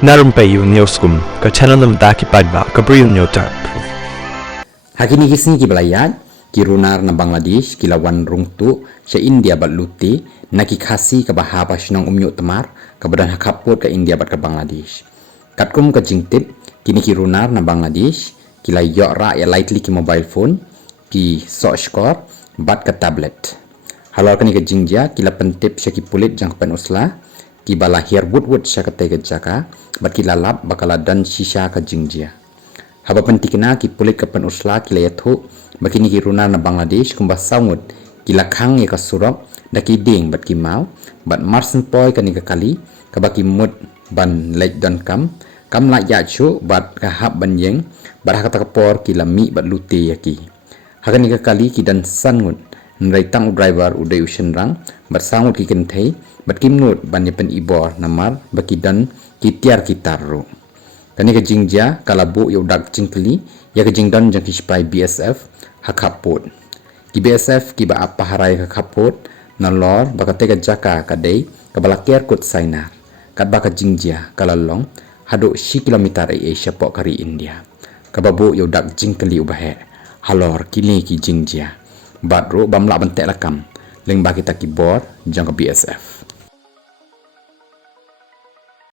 Narum payu nioskum ka chananam daki padba ka briu nyotarp. Hakini kisni ki belayat ki runar na Bangladesh ki lawan rungtu sa India bat luti na ki khasi ka bahaba sinong umyo temar ka badan hakapot ka India bat ka Bangladesh. Katkum ka jingtip kini ki runar na Bangladesh ki la yok ra ya lightly ki mobile phone ki sok score bat ka tablet. Halor kani ka jingja ki la pentip sa ki pulit jang pen usla ki bala hier wood sa ka tega jaka bat ki lalap bakala dan sisa ka jingja. Haba pentikna ki pulit ka pen usla ki la yathu bakini ki runar na Bangladesh kumba saungut ki lakhang ya ka surok da ki ding bat ki mau bat marsen poi kani ka kali ka baki mut ban lej dan kam la ya chu bat ka hab ban yeng bat ka por ki la mi bat lute ya ki hakani ka kali ki dan sangut nrai tang driver udai ushen rang bat sangut ki kenthei bat kim nut ban ni pen ibor namar baki dan ki tiar ki tarru kani ka jingja kalabu yo dak jingkli ya ka jingdan jang ki spy BSF hakapot ki BSF ki ba apa harai hakapot na lor baka tega jaka ka dei ka bala ker kut sainar kat baka jingja kalalong hado 10 kilometer ai Asia pok kari India ka babu yo dak jingkli ubahe halor kini ki jingja bat ro bam la bantek lakam leng baki ta ki bor jang ka BSF